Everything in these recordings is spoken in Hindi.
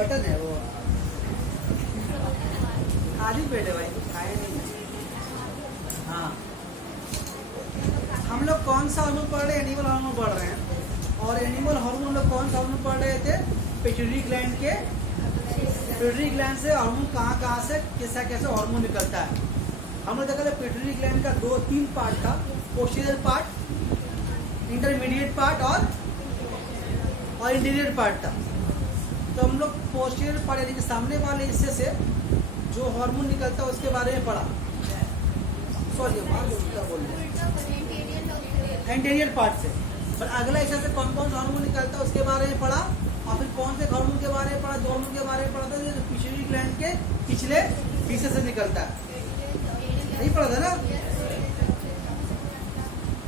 बटन है वो खाली पेट है भाई, खाए नहीं है। हाँ, हम लोग कौन सा हार्मोन पढ़ रहे हैं? एनिमल हार्मोन पढ़ रहे हैं। और एनिमल हार्मोन हम लोग कौन सा हार्मोन पढ़ रहे थे? पिट्यूटरी ग्लैंड के। पिट्यूटरी ग्लैंड से हार्मोन कहाँ से कैसा कैसा हार्मोन निकलता है। हम लोग देखा था पिट्यूटरी ग्लैंड का 2-3 पार्ट था, पोस्टीरियर पार्ट, इंटरमीडिएट पार्ट और इंटीरियर पार्ट था। तो हम लोग पोस्टीरियर पार्ट यानी कि सामने वाले हिस्से से जो हार्मोन निकलता है उसके बारे में पढ़ा। सॉरी क्या बोल रहे हैं, एंटीरियर पार्ट से। पर अगला हिस्सा से कौन कौन सा हार्मोन निकलता है उसके बारे में पढ़ा। और फिर कौन से हार्मोन के बारे में पढ़ा? दो हार्मोन के बारे में पढ़ा था जो पिट्यूटरी ग्लैंड के पिछले हिस्से से निकलता है, नहीं पढ़ा था ना।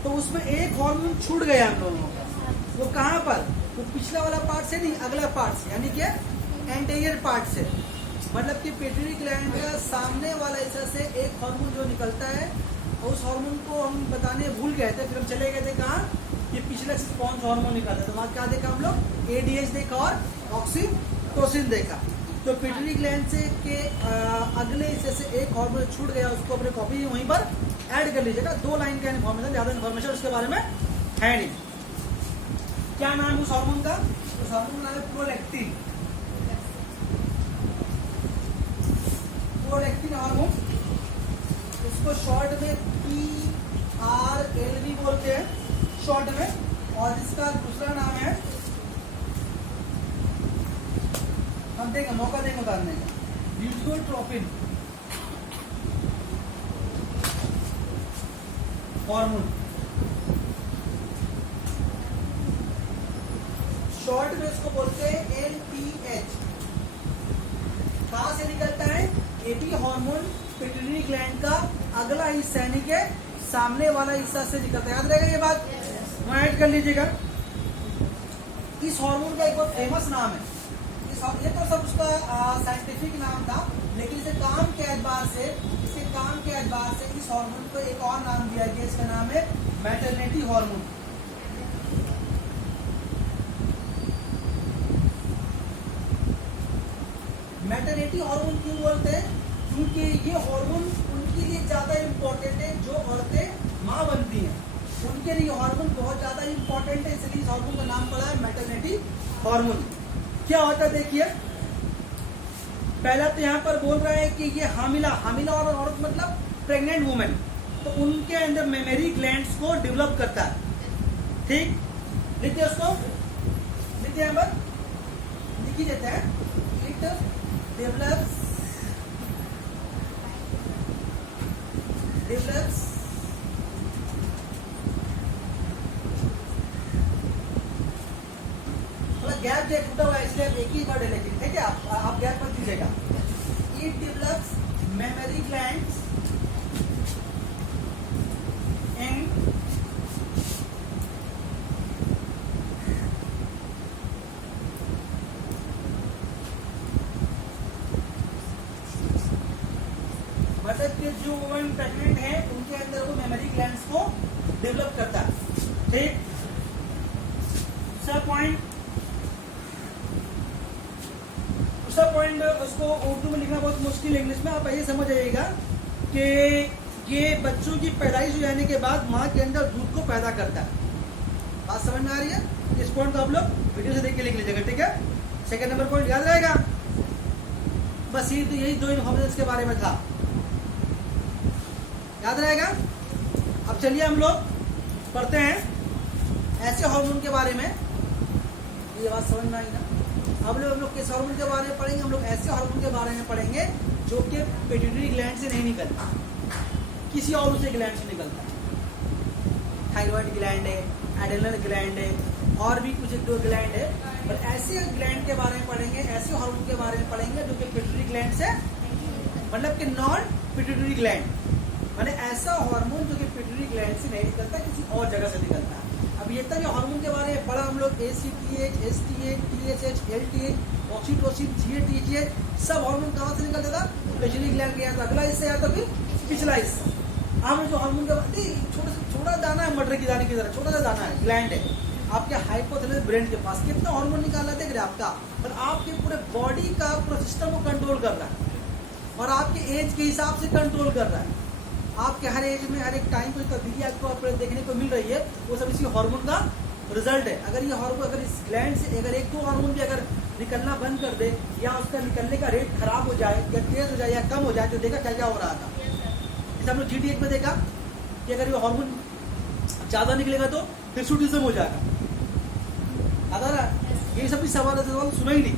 तो उसमें एक हार्मोन छूट गया हम लोगों का। वो कहाँ पर? वो पिछला वाला पार्ट से नहीं, अगला पार्ट से, यानी कि एंटीरियर पार्ट से। मतलब कि पिट्यूटरी ग्लैंड का सामने वाला हिस्सा से एक हार्मोन जो निकलता है, और उस हार्मोन को हम बताने भूल गए थे। फिर हम चले गए थे कहाँ कि पिछले से कौन सा हार्मोन निकलता है। तो वहाँ क्या देखा हम लोग? एडीएच देखा और ऑक्सीटोसिन देखा। तो पिट्यूटरी ग्लैंड से के अगले हिस्से से एक हार्मोन छूट गया, उसको अपने कॉपी वहीं पर ऐड कर लीजिएगा। 2 लाइन का इन्फॉर्मेशन, ज्यादा इन्फॉर्मेशन उसके बारे में है नहीं। क्या नाम है उस हार्मोन का? उस हार्मोन का नाम है प्रोलैक्टिन। प्रोलैक्टिन हार्मोन, उसको शॉर्ट में PRLV बोलते हैं शॉर्ट में। और इसका दूसरा नाम है, हम देंगे मौका देंगे बताने का, ल्यूकोट्रोपिन हार्मोन। शॉर्ट में इसको बोलते हैं LPH। कहां से निकलता है? ये भी हार्मोन पिट्यूटरी ग्लैंड का अगला हिस्सा यानी के सामने वाला हिस्सा से निकलता है। याद रहेगा ये बात, वहां ऐड कर लीजिएगा। इस हार्मोन का एक बहुत फेमस नाम है। ये तो सब उसका साइंटिफिक नाम था, लेकिन इसे काम के एतबार से इस हार्मोन को एक और नाम दिया गया। इसका नाम है मैटरनिटी हार्मोन। मैटरनिटी हार्मोन क्यों बोलते हैं? क्योंकि ये हार्मोन उनके लिए ज्यादा इम्पोर्टेंट है जो औरतें माँ बनती हैं, उनके लिए हार्मोन बहुत ज्यादा इम्पोर्टेंट है। इसलिए इस हार्मोन का नाम पड़ा है मैटरनिटी हार्मोन। क्या होता है देखिए, पहला तो यहाँ पर बोल रहा है कि ये हामिला और औरत मतलब प्रेग्नेंट वुमेन, तो उनके अंदर मेमोरी ग्लैंड्स को डेवलप करता है। ठीक, लिखिए उसको, लिखिए यहाँ पर लिखी देते हैं। इट डेवलप्स गैप जो टूटा हुआ है इसलिए एक ही वर्ड है, लेकिन ठीक है आप गैप मत दीजिएगा। इट डेवलप्स मेमोरी ग्लैंड्स इन मतलब कि जो वुमेन प्रेग्नेंट है उनके अंदर वो मेमोरी ग्लैंड्स को डेवलप करता है। ठीक, दूसरा पॉइंट उसको उर्दू में लिखना बहुत मुश्किल है, इंग्लिश में आप ये समझ आइएगा कि ये बच्चों की पैदाइश हो जाने के बाद माँ के अंदर दूध को पैदा करता है। बात समझ में आ रही है? इस पॉइंट को आप लोग वीडियो से देख के लिख लीजिएगा, ठीक है। सेकंड नंबर पॉइंट याद रहेगा। बस यही 2 इन्फॉर्मेशन के बारे में था, याद रहेगा। अब चलिए हम लोग पढ़ते हैं ऐसे हार्मोन के बारे में। ये बात समझ में आई ना? अब हम लोग किस हार्मोन के बारे में पढ़ेंगे? हम लोग ऐसे हार्मोन के बारे में पढ़ेंगे जो कि पिट्यूटरी ग्लैंड से नहीं निकलता, किसी और दूसरे ग्लैंड से निकलता है। थायराइड ग्लैंड है, एड्रेनल ग्लैंड है, और भी कुछ 1-2 ग्लैंड है। पर ऐसे ग्लैंड के बारे में पढ़ेंगे, ऐसे हार्मोन के बारे में पढ़ेंगे जो कि पिट्यूटरी ग्लैंड से, मतलब कि नॉन पिट्यूटरी ग्लैंड, माने ऐसा हार्मोन जो कि पिट्यूटरी ग्लैंड से नहीं निकलता, किसी और जगह से निकलता है। अब ये तक हार्मोन के बारे में पढ़ा हम लोग, ACTH, STH, TSH, LTH, oxytocin, GATH, सब हार्मोन कहाँ से निकलता था? पिट्यूटरी ग्लैंड के अगला हिस्सा या तो फिर पिछला हिस्सा। हम जो हार्मोन का छोटा दाना है, मटर की दाने की तरह छोटा सा दाना है, ग्लैंड है। आपके हाइपोथैलेमस ब्रेन के पास कितना हार्मोन निकाला देख रहे हैं आपका, और आपके पूरे बॉडी का पूरा सिस्टम को कंट्रोल कर रहा है और आपके एज के हिसाब से कंट्रोल कर रहा है। आपके हर एज में हर एक टाइम कोई तब्दीली आपको देखने को मिल रही है, वो सब इसी हार्मोन का रिजल्ट है। अगर ये हार्मोन अगर इस ग्लैंड से अगर एक दो हार्मोन भी अगर निकलना बंद कर दे या उसका निकलने का रेट खराब हो जाए या तेज हो जाए या कम हो जाए, तो देखा क्या क्या हो रहा था। जैसे हम लोग GTH में देखा कि अगर ये हार्मोन ज्यादा निकलेगा तो हिर्सुटिज्म हो जाएगा। अगर ये सब भी सवाल सुना ही नहीं,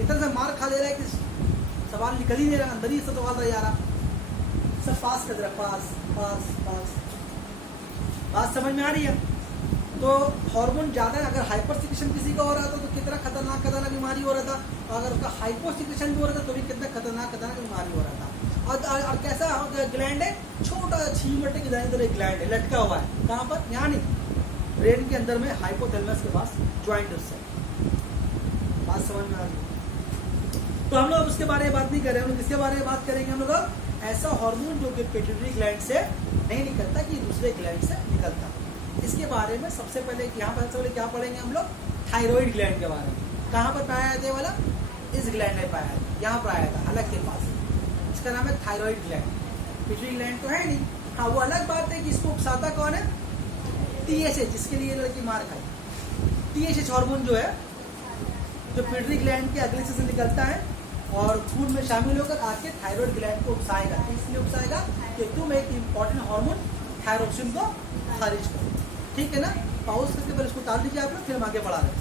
इतना से मार खा ले रहा है कि सवाल निकल ही नहीं रहा, अंदर ही सब सवाल रह जा रहा, सब पास कर रहा, पास पास पास। बात समझ में आ रही है? तो हार्मोन ज्यादा अगर हाइपर सिक्रेशन किसी का हो रहा था तो कितना खतरनाक बीमारी हो रहा था, अगर उसका हाइपो सिक्रेशन भी हो रहा था तो भी कितना खतरनाक बीमारी हो रहा था। और कैसा ग्लैंड है, छोटा छीमटे की तरह ग्लैंड है, लटका हुआ है। कहाँ पर? यहाँ नहीं, ब्रेन के अंदर में हाइपोथैलेमस के पास ज्वाइंट उससे। बात समझ में आ रही है? तो हम लोग उसके बारे में बात नहीं कर रहे हैं, हम लोग किसके बारे में बात करेंगे? हम लोग ऐसा हार्मोन जो कि पिट्यूटरी ग्लैंड से नहीं निकलता, कि दूसरे ग्लैंड से निकलता। इसके बारे में सबसे पहले यहाँ पर सबसे पहले क्या पढ़ेंगे हम लोग? थायराइड ग्लैंड के बारे में। कहाँ पर पाया जाता है वाला? इस ग्लैंड में पाया जाता है, यहाँ पर आया था हलक के पास। इसका नाम है थायराइड ग्लैंड। पिट्यूटरी ग्लैंड तो है नहीं। हाँ, वो अलग बात है कि इसको उकसाता कौन है? TSH, जिसके लिए लड़की मार खाई। TSH हार्मोन जो है, जो पिट्यूटरी ग्लैंड के अगले से निकलता है और खून में शामिल होकर आके थायराइड ग्लैंड को उकसाएगा। इसलिए उकसाएगा कि तुम एक इम्पॉर्टेंट हार्मोन थायरोक्सिन को खारिज करो। ठीक है ना? पाउस करके पहले इसको उतार लीजिए आप लोग, फिर हम आगे बढ़ा रहे हैं।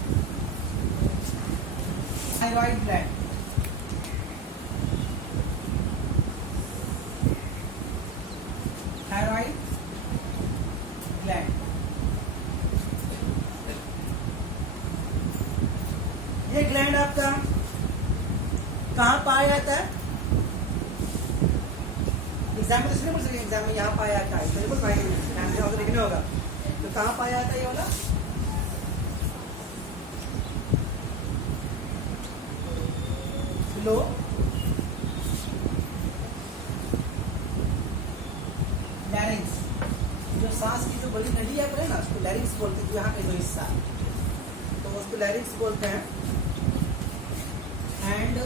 थायराइड ग्लैंड, थायराइड ग्लैंड ये ग्लैंड आपका कहाँ पाया जाता है? एग्जाम में तो बोल सकते, एग्जाम में यहाँ पाया जाता है, बिल्कुल पाएंगे, लिखने होगा। तो कहाँ पाया जाता है ये वाला? लो लैरिंग्स, जो सांस की जो बड़ी नली है ना, उसको लैरिंग्स बोलते हैं। जो यहाँ का जो हिस्सा है तो उसको लैरिंग्स बोलते हैं। एंड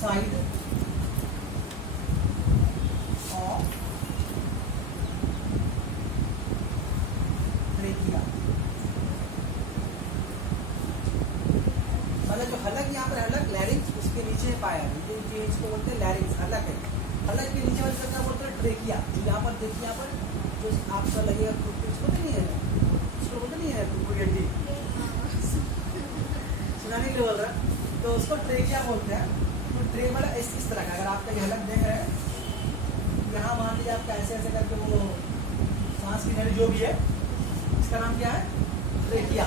साइड ऑफ ट्रेकिया, मतलब जो हलक यहाँ पर हलक लैरिंग्स, उसके नीचे पाया है, इसको बोलते हैं लैरिंग्स, हलक है। हलक के नीचे वाले क्या बोलते हैं? ट्रेकिया। जो यहाँ पर देखिए, यहाँ पर जो आपका लगेगा, इसको नहीं है, इसको बोलते नहीं है, सुनाने के लिए बोल रहा है, तो उसको ट्रेकिया बोलते हैं। तो ट्रे वाला इस तरह का, अगर आपका ये हलक देख रहे हैं, यहाँ मान लीजिए आपका ऐसे ऐसे करके वो सांस की नली जो भी है, इसका नाम क्या है? ट्रेकिया।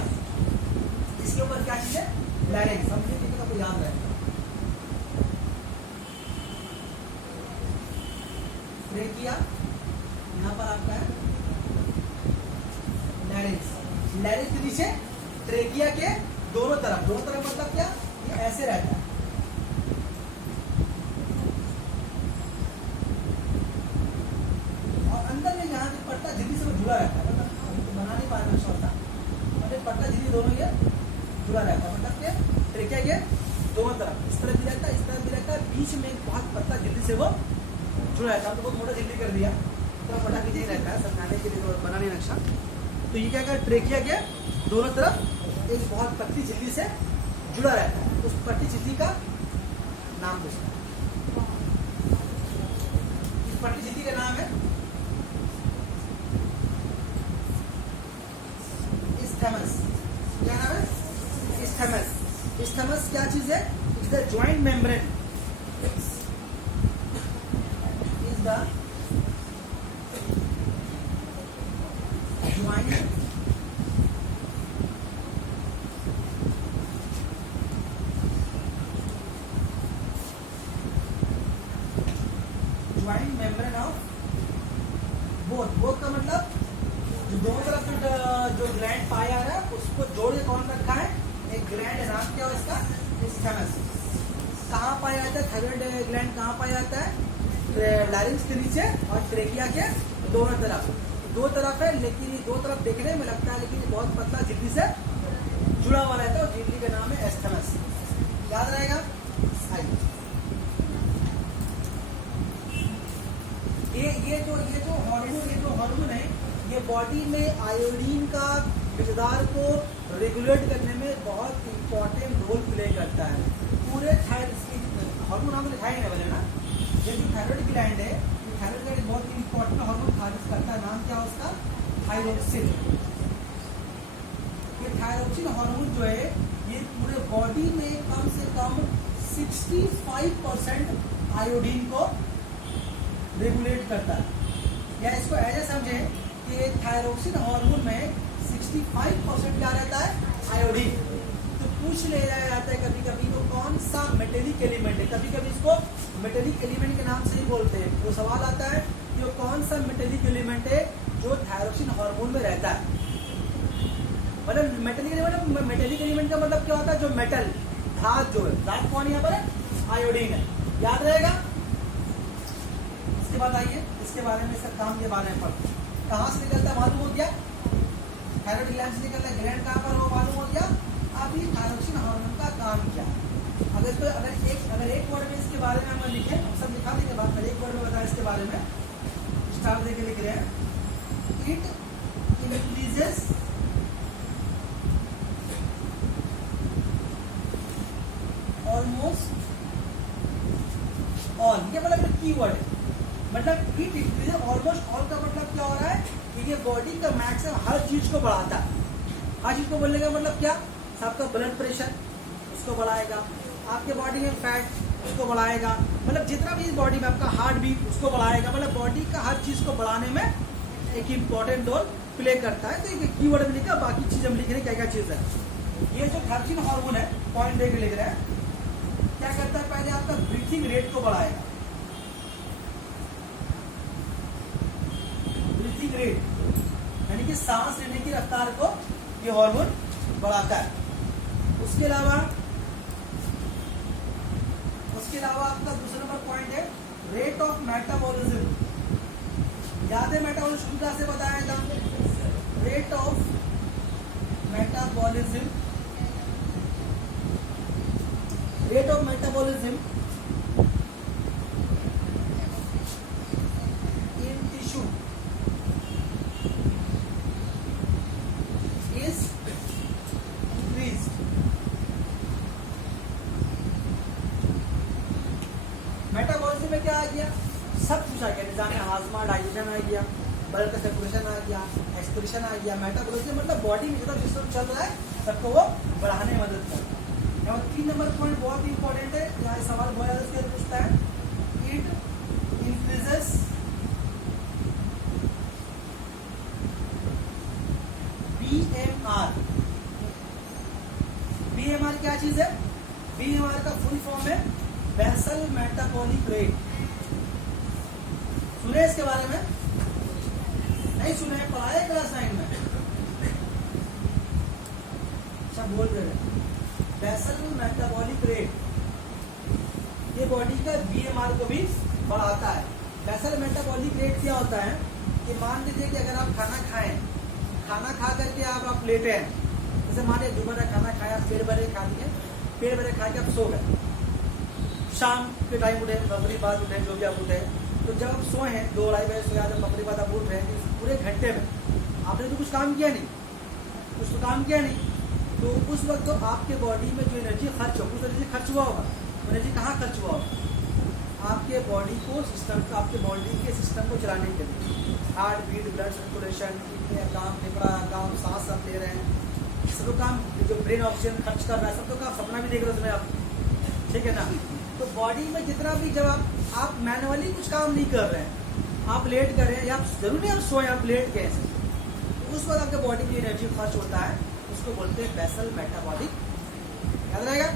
इसके ऊपर क्या चीज है? लैरिंग्स। समझिए, किसी को याद रहे। ट्रेकिया यहाँ पर आपका है, लैरिंग्स। लैरिंग्स के नीचे ट्रेकिया के दोनों तरफ मतलब क्या? ये ऐसे रहता है। और अंदर में यहाँ से पट्टा झिल्ली से जुड़ा रहता है, मतलब बना नहीं पा रहे होता, मतलब पट्टा झिल्ली दोनों ये जुड़ा रहता है, मतलब क्या? ट्रेकिया के दोनों तरफ, इस तरफ भी रहता है, इस तरफ भी रहता है, बीच में एक बहुत पतला झिल्ली से वो जुड़ा रहता है। तो बहुत मोटा झिल्ली कर दिया, तो पट्टा भी नहीं रहता है, समझाने के लिए तो बना नहीं नक्शा। तो ये क्या कर, ट्रेकिया के दोनों तरफ एक बहुत पतली झिल्ली से जुड़ा रहता है। उस पतली झिल्ली का नाम पूछना, इस पतली झिल्ली का नाम है इस्थमस। क्या नाम है? इस्थमस। इस्थमस क्या चीज है? Is the joint membrane, is the joint membrane of both का मतलब जो दोनों तरफ जो ग्लैंड पाया है उसको जोड़ के कौन रखा है? एक ग्लैंड है, नाम क्या है इसका? इस्थमस। कहाँ पाया जाता है? थायराइड ग्लैंड कहाँ पाया जाता है? लैरिंक्स के नीचे और ट्रेकिया के दोनों तरफ, दो तरफ है, लेकिन ये दो तरफ देखने में लगता है, लेकिन ये बहुत पतला झिल्ली से जुड़ा हुआ रहता है और झिल्ली का नाम है एस्थमस। याद रहेगा। ये जो हार्मोन है, ये बॉडी में आयोडीन का मिकदार को रेगुलेट करने में बहुत इंपॉर्टेंट रोल प्ले करता है। पूरे हार्मोन नाम लिखाए हैं बोले ना, ये जो थायराइड ग्लैंड है, थायराइड ग्लैंड बहुत इंपॉर्टेंट हार्मोन खारिज करता है। नाम क्या है उसका? थायरोक्सिन। ये थायरोक्सिन हार्मोन जो है, ये पूरे बॉडी में कम से कम 65% आयोडीन को रेगुलेट करता है। या इसको ऐसे समझे कि थायरोक्सिन हार्मोन में 65% क्या रहता है? आयोडीन। तो पूछ ले जाता है कभी कभी वो कौन सा मेटेलिक एलिमेंट है, कभी कभी इसको मेटेलिक एलिमेंट के नाम से ही बोलते हैं। वो सवाल आता है कि वो कौन सा मेटेलिक एलिमेंट है जो थायरोक्सिन हार्मोन में रहता है। मतलब मेटेलिक एलिमेंट का मतलब क्या होता है? जो मेटल, धात जो है, धात कौन यहाँ पर है? आयोडीन है। याद रहेगा। इसके बाद आइए इसके बारे में, इसका काम के बारे में पढ़ते। कहाँ से निकलता है मालूम हो गया? थायराइड ग्लैंड से निकलता है। ग्लैंड कहाँ पर हो मालूम हो गया? अब ये थायरोक्सिन हार्मोन का काम क्या है? अगर एक वर्ड में इसके बारे में हम लिखे, हम सब लिखा देंगे बाद में, एक वर्ड में बताया इसके बारे में, स्टार देके लिख रहे हैं। इट इंक्रीजेस ऑलमोस्ट ऑल, ये मतलब की वर्ड है। मतलब इट इंक्रीजेस ऑलमोस्ट ऑल का मतलब क्या हो रहा है कि ये बॉडी का मैक्सिमम हर चीज को बढ़ाता है। हर चीज को बोलने का मतलब क्या? आपका ब्लड प्रेशर उसको बढ़ाएगा, आपके बॉडी में फैट उसको बढ़ाएगा, मतलब जितना भी बॉडी में आपका हार्ट बीट उसको बढ़ाएगा। मतलब बॉडी का हर चीज को बढ़ाने में एक इम्पोर्टेंट रोल प्ले करता है। तो एक कीवर्ड में लिखा, बाकी चीज हम लिख रहे हैं क्या क्या चीज है। ये जो थायरोक्सिन हार्मोन है, पॉइंट देके लिख रहे हैं, क्या करता है? पहले आपका ब्रीथिंग रेट को बढ़ाएगा। ब्रीथिंग रेट यानी कि सांस लेने की रफ्तार को ये हार्मोन बढ़ाता है। उसके अलावा आपका दूसरा नंबर पॉइंट है रेट ऑफ मेटाबॉलिज्म। याद है मेटाबॉलिज्म क्या से बताया था? Rate of metabolism, rate of metabolism in tissue is increased. Metabolism में क्या आ गया? सब कुछ आ गया। निजाम हाजमा, डाइजेशन आ गया, ब्लड का सर्कुलेशन आ गया, एक्सक्रीशन आ गया। मेटाबॉलिज्म मतलब बॉडी में जितना सिस्टम चल रहा है सबको वो बढ़ाने में मदद करता है। और 3 नंबर पॉइंट बहुत इंपॉर्टेंट है, यहाँ सवाल बहुत ज्यादा पूछता है। It increases BMR. बीएमआर क्या चीज है? बीएमआर का फुल फॉर्म है बेसल मेटाबॉलिक रेट। सुने इसके बारे में? नहीं सुने? पढ़ाए क्लास 9 में? अच्छा बोल रहे हैं। बेसल मेटाबॉलिक रेट ये बॉडी का बीएमआर को भी बढ़ाता है। बेसल मेटाबॉलिक रेट क्या होता है कि मान लीजिए कि अगर आप खाना खाएं, खाना खा करके आप लेटे हैं, जैसे मानिए दोपहर खाना खाया, पेट भरे खा लिए, पेट भरे खा के आप सो गए, शाम के टाइम उठे, मगरिब बाद उठे, जो भी आप उठे, तो जब आप सोए हैं 2-2:30 बजे सोया, जब मगरिब बाद आप उठ रहे हैं, पूरे घंटे में आपने तो कुछ काम किया नहीं, कुछ तो काम किया नहीं, तो उस वक्त तो आपके बॉडी में जो एनर्जी खर्च हो, कुछ एनर्जी खर्च हुआ होगा। एनर्जी कहाँ खर्च हुआ होगा? आपके बॉडी को सिस्टम, आपके बॉडी के सिस्टम को चलाने के लिए, हार्ट बीट, ब्लड सर्कुलेशन, कितने काम, फेफड़ा काम, सांस सब ले रहे हैं, सब काम, जो ब्रेन ऑक्सीजन खर्च कर रहा है, सब तो काम, सपना भी देख रहे हो उसमें आप, ठीक है ना? तो बॉडी में जितना भी, जब आप मैनुअली कुछ काम नहीं कर रहे हैं, आप लेट कर रहे हैं, या आप जरूरी नहीं आप सोए, आप लेट गए, तो उस वक्त आपके बॉडी की एनर्जी खर्च होता है, उसको बोलते हैं बेसल मेटाबॉलिक। याद रहेगा?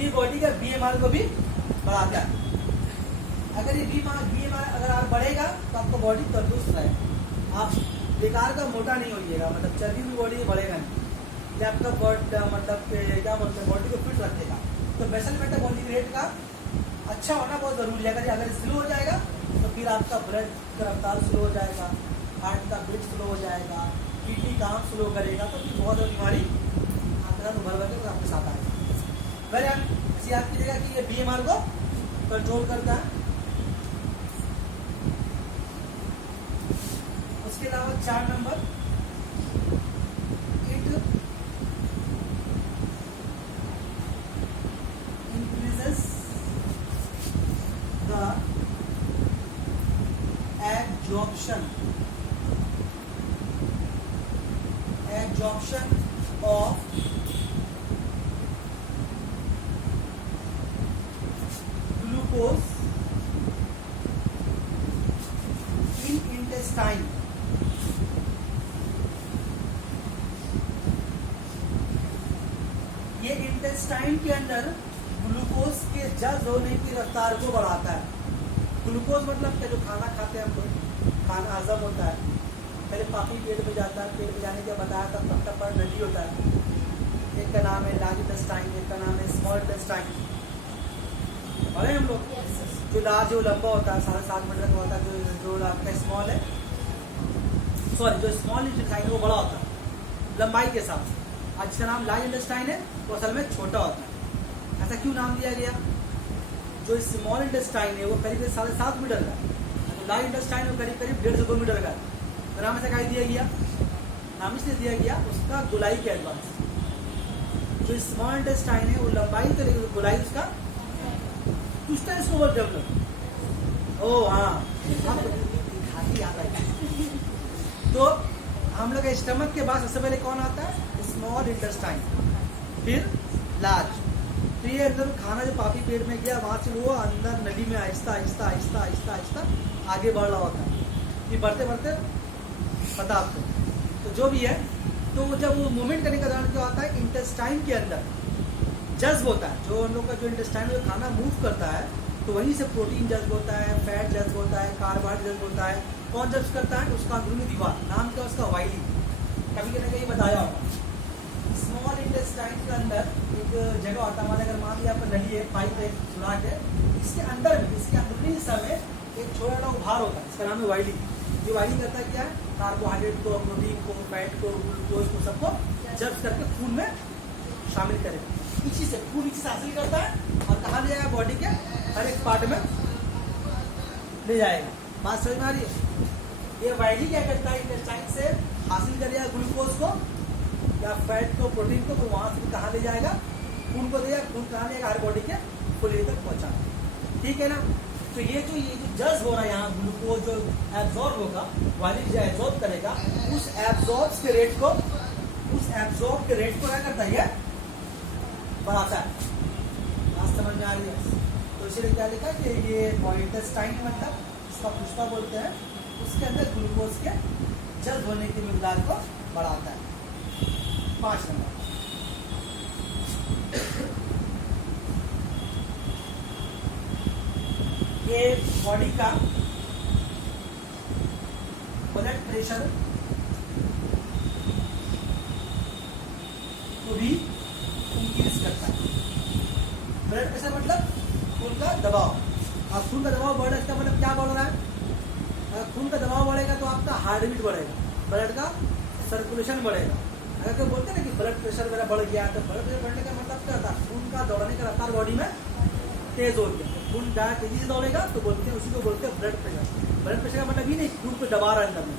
ये बॉडी का बीएमआर को भी बढ़ाता है। अगर ये बीएमआर अगर आप बढ़ेगा तो आपका बॉडी तंदुरुस्त रहेगा, आप बेकार का मोटा नहीं होइएगा, मतलब चर्बी भी बॉडी बढ़ेगा नहीं, या आपका मतलब क्या बोलते हैं, बॉडी को फिट रखेगा। तो बेसल मेटाबॉलिक रेट का अच्छा होना बहुत जरूरी है। अगर स्लो हो जाएगा तो फिर आपका ब्लड का रफ्तार स्लो हो जाएगा, हार्ट का बीट स्लो हो जाएगा, किडनी काम स्लो करेगा, तो फिर बहुत बीमारी आपके साथ उभर भर के आपके साथ आएगा। फिर ऐसे याद कीजिएगा कि ये बीएमआर को कंट्रोल करता है। उसके अलावा 4 number, it increases the absorption of glucose in intestine. ये इंटेस्टाइन के अंदर ग्लूकोज के जल्द होने की रफ्तार को बढ़ाता है। ग्लूकोज मतलब क्या, जो खाना खाते हैं हम लोग, खाना हजम होता है, पहले पापी पेट में जाता है, पेट में जाने के बताया तब तक पर नली होता है। एक का नाम है लार्ज इंटेस्टाइन, एक का नाम है स्मॉल इंटेस्टाइन। और हम लोग जो लार्ज जो लंबा होता है 7.5 मीटर का होता है, जो आपका स्मॉल है, सॉरी जो स्मॉल इंटेस्टाइन वो बड़ा होता है लंबाई के साथ। आज इसका नाम लार्ज इंटेस्टाइन है, वो असल में छोटा होता है। ऐसा क्यों नाम दिया गया? जो स्मॉल इंटेस्टाइन है वो करीब 7.5 मीटर का है, लार्ज इंटेस्टाइन वो करीब 1.5-2 मीटर का है। तो नाम ऐसा दिया गया, नाम इसलिए दिया गया उसका गोलाई के एडवांस। जो स्मॉल इंटेस्टाइन है वो लंबाई तो लेकिन गोलाई उसका कुछ टाइम इसको बोलते हैं हम लोग। ओ हाँ, याद आएगी। तो हम लोग स्टमक के बाद सबसे पहले कौन आता है? स्मॉल इंटेस्टाइन, फिर लार्ज। तो ये अंदर खाना जो पापी पेट में गया वहां से वो अंदर नली में आहिस्ता आहिस्ता आहिस्ता आहिस्ता आहिस्ता आगे बढ़ रहा होता है। ये बढ़ते बढ़ते पता आपको, तो जो भी है, तो जब वो मूवमेंट करने का दौरान क्या होता है, इंटेस्टाइन के अंदर जज्ब होता है। जो हम लोग का जो इंटेस्टाइन में खाना मूव करता है, तो वहीं से प्रोटीन जज्ब होता है, फैट जज्ब होता है, कार्बोहाइड्रेट जज्ब होता है। कौन जज्ब करता है? उसका अंदरूनी दीवार, नाम क्या उसका? वाइली। कभी ना कहीं बताया होगा। स्मॉल इंटेस्टाइन के अंदर एक जगह होता है, अगर मान लिया आपका नली है, पाइप है, सुराख है, इसके अंदर में, इसके अंदरूनी हिस्सा में एक छोटा उभार होता है, इसका नाम है वाइली। ये वाइली करता है क्या है? कार्बोहाइड्रेट को, प्रोटीन को, फैट को, ग्लूकोज को, सबको जब्त करके खून में शामिल करेगा। इसी से खून इसी से हासिल करता है और कहाँ ले जाएगा? बॉडी के हर एक पार्ट में ले जाएगा। बात समझ में आ रही है? ये वाइली क्या करता है? इंटेस्टाइन से हासिल करेगा ग्लूकोज को या फैट को, प्रोटीन को, तो वहां से कहाँ ले जाएगा? खून को देगा। खून कहाँ लेगा? हर बॉडी के खुले तक पहुंचाना। ठीक है ना? तो ये जो जज्ब हो रहा है यहाँ, ग्लूकोज जो एब्जॉर्ब होगा, वाइली जो एब्जॉर्ब करेगा, उस एब्जॉर्ब के रेट को क्या करता है? बढ़ाता है। बात समझ में आ रही है? तो इसीलिए क्या लिखा कि ये इंटेस्टाइन मतलब इसका पुष्पा बोलते हैं, उसके अंदर ग्लूकोज के जज्ब होने की मिकदार को बढ़ाता है। 5 नंबर, ये बॉडी का ब्लड प्रेशर को भी इंक्रीज करता है। ब्लड प्रेशर मतलब खून का दबाव। अब खून का दबाव बढ़ रहा है, इसका मतलब क्या बढ़ रहा है? अगर खून का दबाव बढ़ेगा तो आपका हार्ट बीट बढ़ेगा, ब्लड का सर्कुलेशन बढ़ेगा। अगर कोई बोलते हैं ना कि ब्लड प्रेशर मेरा बढ़ गया, तो ब्लड प्रेशर बढ़ने का मतलब क्या होता है? खून का दौड़ने का रफ्तार बॉडी में तेज हो गया, खून ज़्यादा तेजी से दौड़ेगा, तो बोलते हैं, उसी को बोलते हैं ब्लड प्रेशर। ब्लड प्रेशर का मतलब ही नहीं खून को दबा रहा है अंदर में।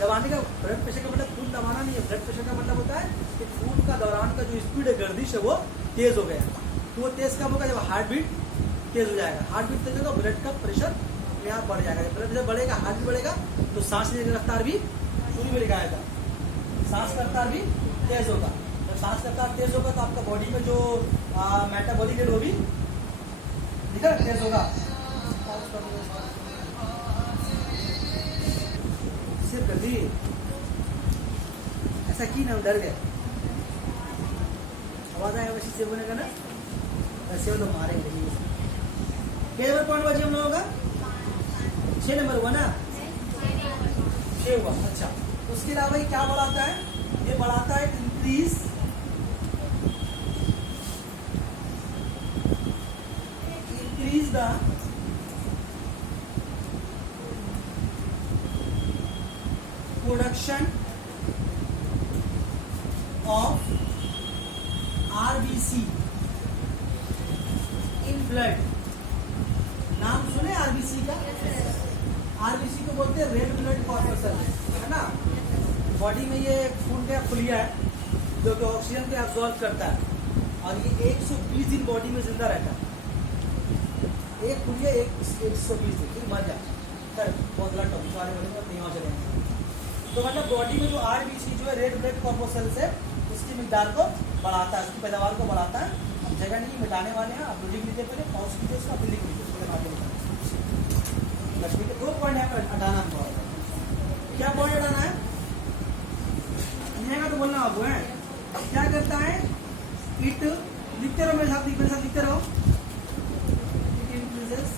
दबाने का, ब्लड प्रेशर का मतलब खून दबाना नहीं है। ब्लड प्रेशर का मतलब होता है कि खून का दौरान का जो स्पीड है, गर्दिश है, वो तेज हो गया। तो वो तेज कब होगा? जब हार्ट बीट तेज हो जाएगा। हार्ट बीट तेज होगा, ब्लड का प्रेशर यहाँ बढ़ जाएगा। जब ब्लड प्रेशर बढ़ेगा, हार्ट बीट बढ़ेगा, तो सांस लेने की रफ्तार भी पूरी में दिखाएगा, सांस का रफ्तार भी तेज होगा। जब सांस का रफ्तार तेज होगा तो आपका बॉडी में जो मेटाबॉलिक रेट वो भी तेज होगा। सिर्फ कभी ऐसा की ना, डर गए, आवाज आया वैसे सेव होने का ना, वैसे वो लोग मारेंगे। क्या नंबर पॉइंट बचे हम लोगों का? 6 नंबर हुआ ना, 6 हुआ। अच्छा, उसके अलावा ये क्या बढ़ाता है? ये बढ़ाता है increase the production of RBC in blood. नाम सुने आरबीसी का? आरबीसी को बोलते हैं रेड ब्लड कॉर्पसल, है ना। बॉडी में ये खून का खुलिया है जो कि ऑक्सीजन को एब्जॉर्ब करता है और ये 120 दिन बॉडी में जिंदा रहता है। एक खुलिया 120 दिन फिर मर जाए। सर बहुत बड़ा टॉपिक बारे में यहाँ चलेंगे। तो मतलब बॉडी में जो आरबीसी जो है रेड ब्लड कॉर्पसल से उसकी मिकदार को बढ़ाता है, उसकी पैदावार को बढ़ाता है। अब जगह नहीं मिटाने वाले हैं, आप लोजिक लीजिए पहले, पॉज कीजिए इसका, फिर लिख लीजिए, फिर आगे बताएं। 2 पॉइंट है हटाना हमको। क्या पॉइंट हटाना है? तो बोलना आपको है क्या करता है? इट, लिखते रहो मेरे साथ लिखते रहो। It increases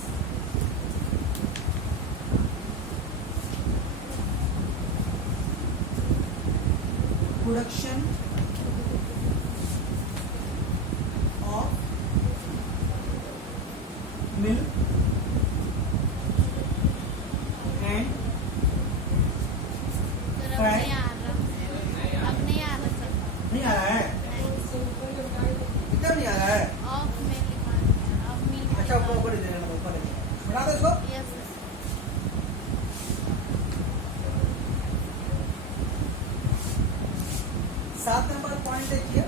production of milk and fat. नहीं आ रहा है? एकदम नहीं आ रहा है। अच्छा ऊपर ही देना, ऊपर बना दो इसको। 7 नंबर पॉइंट देखिए।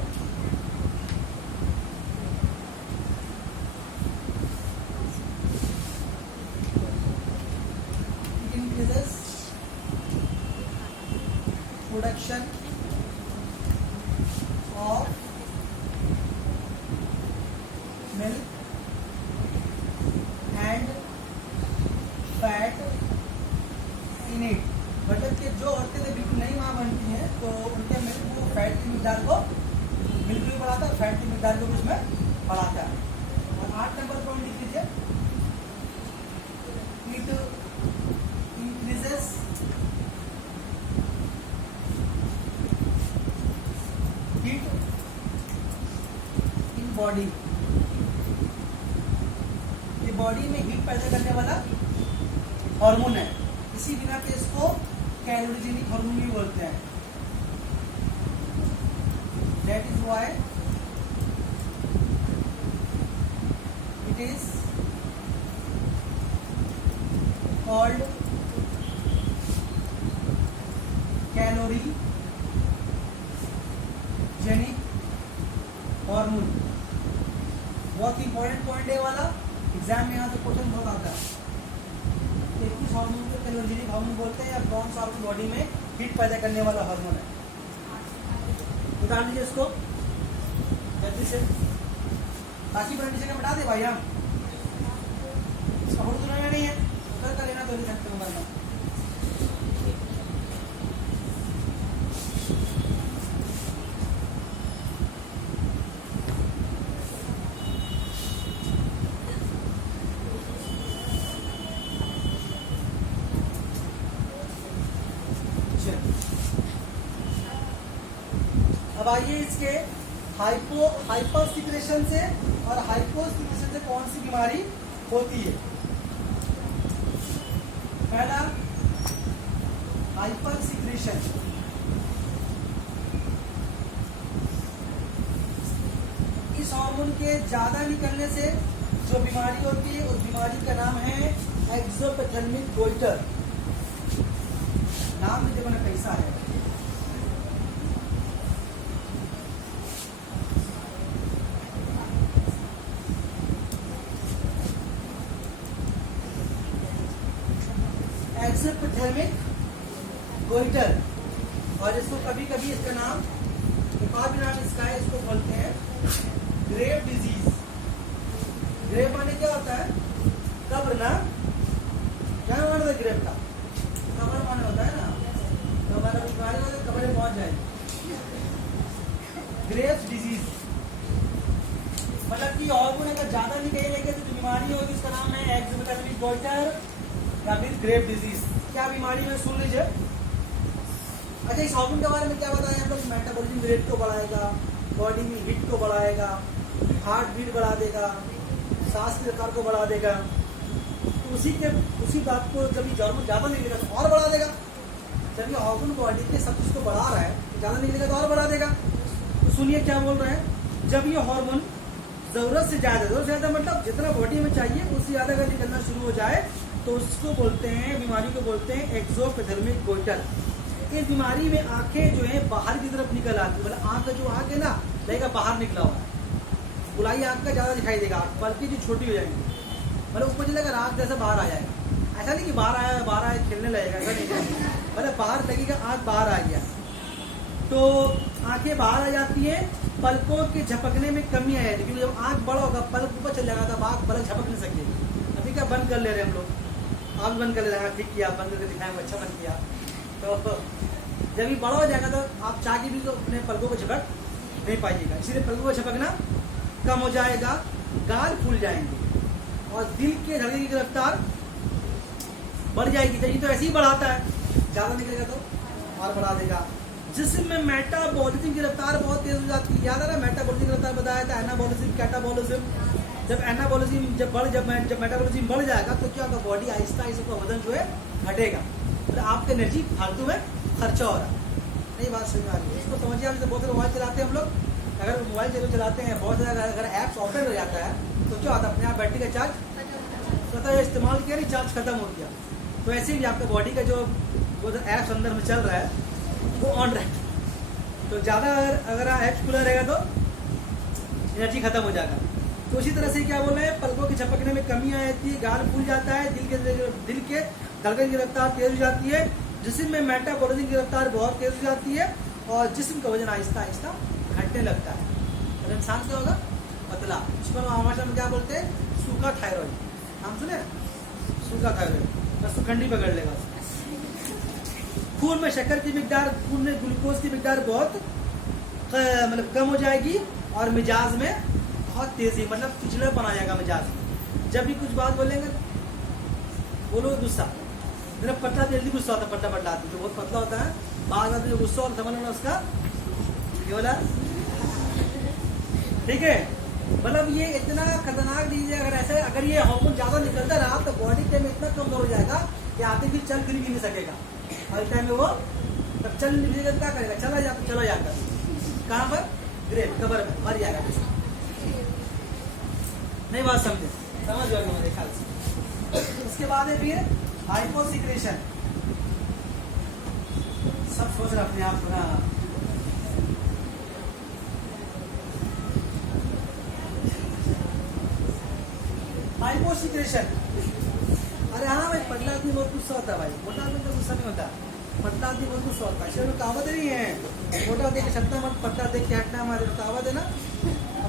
It increases production of milk and fat in it। मतलब कि जो औरतें बिल्कुल नई माँ बनती हैं तो उनके मिल्क वो फैट की मिकदार को, मिल्क भी बढ़ाता है, फैट की मिकदार को भी उसमें बढ़ाता है। और 8 नंबर पॉइंट लिख लीजिए। It increases heat in body. ये बॉडी में हीट पैदा करने वाला हार्मोन है, इसी बिना पे इसको कैलोरीजेनिक हार्मोन भी बोलते हैं। That is why it is called calorigenic hormone. बहुत इंपॉर्टेंट पॉइंट है वाला, एग्जाम में यहाँ से क्वेश्चन बहुत आता है। किस हार्मोन को कैलोरीजेनिक हार्मोन बोलते हैं या कौन सा आपकी बॉडी में हीट पैदा करने वाला हार्मोन है? निकाल लीजिए इसको जल्दी से, बाकी कंडीशन का बता दे भाई। हम इसका फोटो तो लेना नहीं है, उधर का लेना तो नहीं सकते मोबाइल में। अब आइए इसके हाइपर सिक्रेशन से और हाइपो सिक्रेशन से कौन सी बीमारी होती है। पहला हाइपर सिक्रेशन। इस हार्मोन के ज्यादा निकलने से जो बीमारी होती है उस बीमारी का नाम है एक्सोपेथेल्मिक गोइटर। नाम में देखो ना कैसा है। एक्सोपेथेल्मिक गोइटर, और इसको कभी कभी इसका नाम, एक और भी नाम इसका है, इसको बोलते हैं ग्रेव डिजीज। ग्रेव माने क्या होता है? कब्र ना, क्या माने होता है ग्रेव का? कब्र माने होता है ना, तो हमारा बीमारी होता है कब्र में पहुंच जाएगी। ग्रेव डिजीज मतलब कि हार्मोन अगर ज्यादा निकलेगा तो बीमारी होगी, उसका नाम है एक्सोपेथेल्मिक गोइटर या फिर ग्रेव डिजीज। क्या बीमारी है सुन लीजिए। अच्छा, इस हार्मोन के बारे में क्या बताया हम लोग? मेटाबॉलिज्म रेट को बढ़ाएगा, बॉडी में हीट को बढ़ाएगा, हार्ट बीट बढ़ा देगा, सांस की रफ्तार को बढ़ा देगा। तो उसी बात को जब ये हार्मोन ज़्यादा निकलेगा तो और बढ़ा देगा। जब ये हार्मोन बॉडी के सब चीज़ को बढ़ा रहा है तो ज़्यादा निकलेगा तो और बढ़ा देगा। तो सुनिए क्या बोल रहे हैं, जब ये हार्मोन ज़रूरत से ज़्यादा मतलब जितना बॉडी में चाहिए उससे ज़्यादा अगर निकलना शुरू हो जाए तो उसको बोलते हैं, बीमारी को बोलते हैं एक्सोपेथेल्मिक गोइटर। इस बीमारी में आंखें जो है बाहर की तरफ निकल आती है, मतलब आंख का जो आंख है ना लगेगा बाहर निकला हुआ है। बुलाई आंख का ज़्यादा दिखाई देगा, बल्कि जो छोटी हो जाएगी, मतलब ऊपर चलेगा आंख जैसा बाहर आ जाएगा। ऐसा नहीं कि बाहर आया खेलने लगेगा, ऐसा नहीं, मतलब बाहर लगेगा आंख बाहर आ गया तो आंखें बाहर आ जाती है। पलकों के झपकने में कमी आ जाती है, क्योंकि जब आंख बड़ा होगा पलक ऊपर चल जाएगा तब आंख पलक झपक नहीं सकेगी। अभी क्या बंद कर ले रहे हैं हम लोग, आंख बंद कर ले रहे हैं, ठीक किया, बंद करके दिखाएंगे, अच्छा बंद किया। तो जब ये बड़ा हो जाएगा तो आप चाह के भी तो अपने पलकों को झपक नहीं पाइएगा, इसीलिए पलकों को झपकना कम हो जाएगा, गाल फूल जाएंगे और दिल के धड़कन की रफ्तार बढ़ जाएगी। तो ये तो ऐसे ही बढ़ाता है, ज़्यादा निकलेगा तो और बढ़ा देगा। जिसम में मेटाबॉलिज्म की रफ्तार बहुत तेज हो जाती है। याद आ रहा है मेटाबॉलिज्म की रफ्तार बताया था, एनाबॉलिज्म, कैटाबॉलिज्म। जब एनाबॉलिज्म जब मेटाबॉलिज्म बढ़ जाएगा तो क्या होगा, बॉडी आहिस्ता आहिस्ता वजन जो है घटेगा, मतलब आपका एनर्जी फालतू में खर्चा हो रहा है। नहीं बात समझ में आ रही है, इसको समझिए। आप बहुत सारे मोबाइल चलाते हैं हम लोग, अगर मोबाइल जरूर चलाते हैं बहुत ज़्यादा, अगर ऐप्स ऑपरेट हो जाता है तो क्या होता है, अपने आप बैटरी का चार्ज पता है इस्तेमाल किया नहीं, चार्ज खत्म हो गया। तो ऐसे ही आपका बॉडी का जो ऐप्स अंदर में चल रहा है वो ऑन रहेगा। तो ज़्यादा अगर ऐप्स खुला रहेगा तो एनर्जी खत्म हो जाएगा। तो उसी तरह से क्या बोल रहे हैं, पलकों के झपकने में कमी आ जाती है, गाल फूल जाता है, दिल के धड़कन की रफ्तार तेज हो जाती है, जिस्म में मेटाबॉलिज्म की रफ्तार बहुत तेज हो जाती है और जिस्म का वजन आहिस्ता आहिस्ता घटने लगता है। और इंसान क्या होगा, पतला। इसको हम भाषा में क्या बोलते हैं, सूखा थायराइड। हम सुने सूखा थायराइड, बस तो ठंडी पकड़ लेगा। खून में शक्कर की मिकदार, खून में ग्लूकोज की मिकदार बहुत मतलब कम हो जाएगी और मिजाज में बहुत तेजी, मतलब चिड़चिड़ापन आ जाएगा मिजाज में। जब भी कुछ बात बोलेंगे बोलो गुस्सा, मेरा पतला जल्दी गुस्सा होता है, पतला आदमी जो बहुत पतला होता है, बाद आदमी जो गुस्सा और समझ लेना उसका ये बोला, ठीक है। मतलब ये इतना खतरनाक दीजिए, अगर ऐसे अगर ये हार्मोन ज्यादा निकलता रहा तो बॉडी टाइम इतना कमजोर हो जाएगा कि आदमी फिर चल फिर भी नहीं सकेगा। हर टाइम में वो तब चल नहीं सकेगा, क्या करेगा, चला जाता कहाँ पर, ग्रेव कबर में मर जाएगा। नहीं बात समझे, समझ जाएगा मेरे ख्याल से। उसके बाद है फिर हाइपोसिक्रेशन। सब सोच रहे अपने आप को ना, हाइपोसिक्रेशन। अरे हाँ भाई, पतला आदमी बहुत गुस्सा होता है भाई, मोटा आदमी तो गुस्सा नहीं होता, पतला आदमी बहुत गुस्सा होता है। इसलिए कहावत नहीं है, मोटा देख के छटना मत, पतला देख के हटना, हमारे कहावत है ना।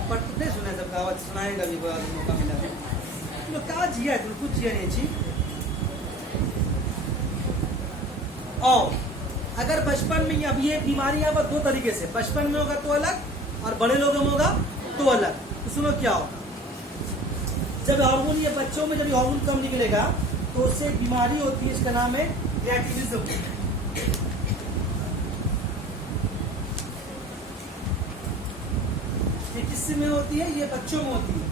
पतले सुने सब कहावत, सुनाएगा भी मौका मिला तो क्या जिया तुम, कुछ जिया नहीं जी। और अगर बचपन में, अब ये बीमारी यहाँ पर दो तरीके से, बचपन में होगा तो अलग और बड़े लोगों में होगा तो अलग। तो सुनो क्या होगा, जब हार्मोन, ये बच्चों में जब हार्मोन कम निकलेगा तो उससे एक बीमारी होती है, इसका नाम है क्रिएटिनिज्म। ये किससे में होती है, ये बच्चों में होती है,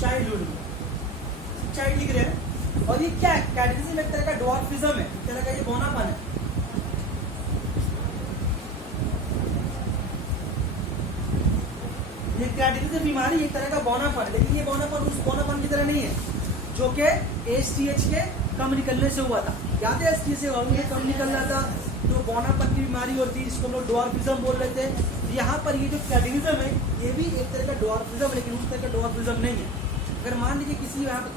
चाइल्डहुड में, चाइल्ड लिख रहे हैं। और ये क्या है, क्रिएटिनिज्म एक तरह का ड्वार्फिज्म है, एक तरह का ये बौनापन है। ये क्रिएटिनिज्म बीमारी एक तरह का बौनापन, लेकिन ये बौनापन उस बौनापन की तरह नहीं है जो कि एसटीएच के कम निकलने से हुआ था। याद है, एसटीएच से हार्मोन कम निकल रहा था, जो बौनापन की बीमारी होती है, जिसको हम लोग ड्वार्फिज्म बोल रहे थे। यहाँ पर ये जो क्रिएटिनिज्म है ये भी एक तरह का ड्वार्फिज्म, लेकिन उस तरह का ड्वार्फिज्म नहीं है। अगर मान लीजिए किसी यहाँ पर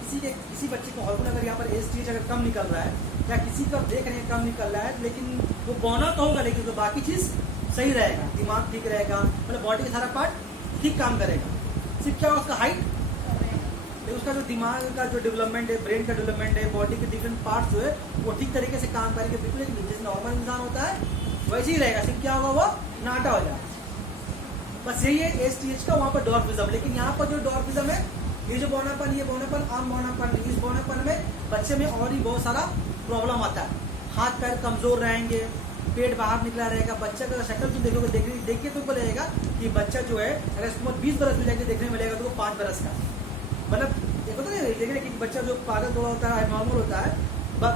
किसी बच्चे को हार्मोन अगर यहाँ पर एसटीएच अगर कम निकल रहा है या किसी का देख रहे हैं कम निकल रहा है, लेकिन वो बौना तो होगा, लेकिन तो बाकी चीज सही रहेगा, दिमाग ठीक रहेगा, मतलब बॉडी का सारा पार्ट ठीक काम करेगा। सिर्फ क्या उसका हाइट, उसका जो दिमाग का जो डेवलपमेंट है, ब्रेन का डेवलपमेंट है, बॉडी के डिफरेंट पार्ट्स जो है वो ठीक तरीके से काम करेंगे, बिल्कुल एक जैसे नॉर्मल इंसान होता है वैसे ही रहेगा। सिर्फ क्या होगा, वो नाटा हो जाएगा। बस यही है एसटीएच का वहाँ पर ड्वार्फिज्म। लेकिन यहाँ पर जो ड्वार्फिज्म है, ये जो बौनापन, ये बौनापन आम बौनापन, इस बौनापन में बच्चे में और ही बहुत सारा प्रॉब्लम आता है। हाथ पैर कमजोर रहेंगे, पेट बाहर निकला रहेगा, बच्चा का शक्ल तुम देखोगे देखिए तो लगेगा कि बच्चा जो है, अगर इसको 20 बरस में जाके देखने मिलेगा तो वो 5 बरस का, मतलब ये पता नहीं, लेकिन कि बच्चा जो पागल थोड़ा होता है, नॉर्मल होता है,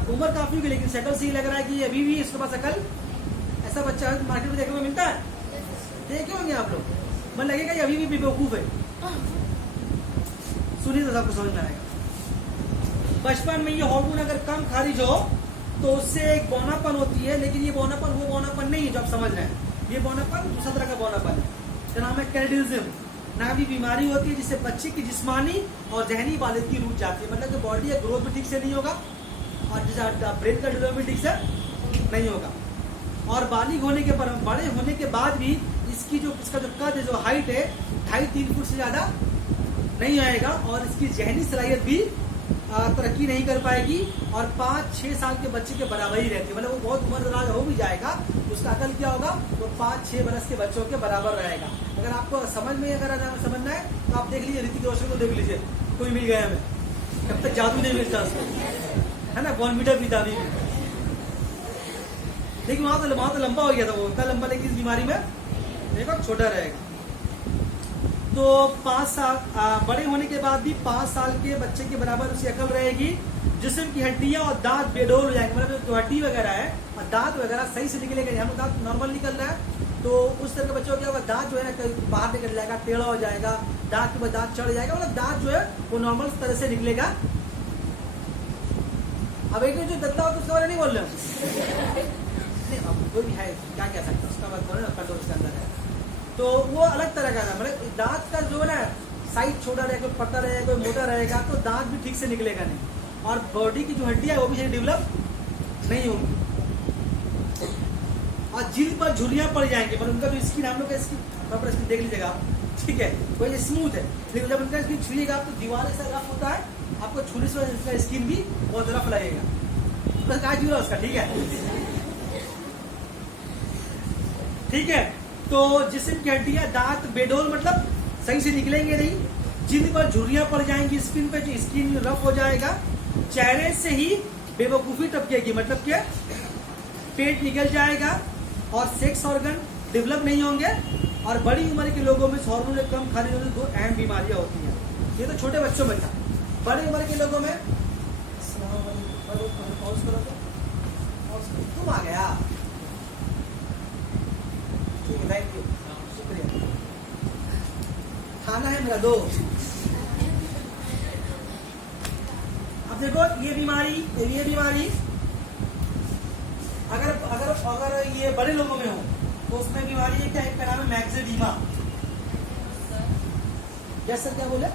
उम्र काफी होगी लेकिन शक्ल से ही लग रहा है कि अभी भी इसके पास शक्ल, ऐसा बच्चा मार्केट में देखने को मिलता है, देखे होंगे आप लोग, मन लगेगा कि अभी भी बेवकूफ है। सुनिए तो सबको समझ में आएगा। बचपन में ये हार्मोन अगर कम खारिज हो तो उससे एक बौनापन होती है, लेकिन ये बौनापन वो बौनापन नहीं है जो आप समझ रहे हैं। ये बौनापन दूसरा तरह का बौनापन है, इसका नाम है कैरिडिज्म। नाम की बीमारी होती है जिससे बच्चे की जिस्मानी और जहनी बालिदगी रुक जाती है, मतलब कि बॉडी का ग्रोथ भी ठीक से नहीं होगा और ब्रेन का डेवलपमेंट ठीक से नहीं होगा, और बालिग होने के पर बड़े होने के बाद भी इसका जो कद है, जो हाइट है 2.5-3 फुट से ज्यादा नहीं आएगा, और इसकी जहनी सलाहियत भी तरक्की नहीं कर पाएगी, और 5-6 साल के बच्चे के बराबर ही रहती है। मतलब वो बहुत उम्रदराज हो भी जाएगा, उसका अकल क्या होगा, वो 5-6 बरस के बच्चों के बराबर रहेगा। अगर आपको समझ में समझना है तो आप देख लीजिए, ऋतिक रोशन को देख लीजिए, कोई मिल गया हमें, जब तक जादू नहीं मिलता उसको, है ना, बॉर्नविटा पीता भी, लेकिन वहां तो लंबा हो गया था वो, इतना लंबा, लेकिन इस बीमारी में देखो छोटा रहेगा। तो 5 साल बड़े होने के बाद भी 5 साल के बच्चे के बराबर उसकी अकल रहेगी। जिस्म की हड्डियां और दांत बेडोल हो जाएंगे, मतलब जो हड्डी वगैरह है और दांत वगैरह सही से निकलेगा। हम दांत नॉर्मल निकल रहा है तो उस तरह के बच्चों क्या होगा, दांत जो है ना बाहर निकल जाएगा, टेढ़ा हो जाएगा, दांत के ऊपर दांत चढ़ जाएगा, मतलब दांत जो है वो नॉर्मल तरह से निकलेगा। अब एक जो दत्ता हो तो उसके बारे नहीं बोल रहे हो, कोई भी है क्या कह सकता है, उसका बात बोले ना, कंट्रोल उसके अंदर है, तो वो अलग तरह का, मतलब दांत का जो है ना साइज छोटा रहेगा, कोई पतला रहेगा, कोई मोटा रहेगा, तो दांत भी ठीक से निकलेगा नहीं, और बॉडी की जो हड्डियां है वो भी सही डेवलप नहीं होंगी, और जिल्द पर झुर्रियां पड़ जाएंगी, पर उनका जो स्किन, हम लोग का स्किन प्रॉपर स्किन देख लीजिएगा आप, ठीक है, कोई स्मूथ है, लेकिन जब उनका स्किन छुएगा आप तो दीवार ऐसा रफ होता है, आपको छुरी से उसका स्किन भी बहुत रफ लगेगा, बस कहा जुड़ा उसका, ठीक है, ठीक है। तो जिस्म की हड्डियां, दांत बेडोल मतलब सही से निकलेंगे नहीं, जिल्द पर झुर्रियां पड़ जाएंगी, स्किन पे जो स्किन रफ हो जाएगा, चेहरे से ही बेवकूफी टपकेगी, मतलब क्या, पेट निकल जाएगा, और सेक्स ऑर्गन डेवलप नहीं होंगे, और बड़ी उम्र के लोगों में हार्मोन कम खाने वाली 2 अहम बीमारियां होती हैं। ये तो छोटे बच्चों में था, बड़े उम्र के लोगों में तुम आ गया, थैंक यू, शुक्रिया, खाना है मेरा 2। अब देखो ये बीमारी अगर ये बड़े लोगों में हो तो उसमें बीमारी है क्या, एक का नाम है मैक्सेडीमा। यस सर, क्या बोले?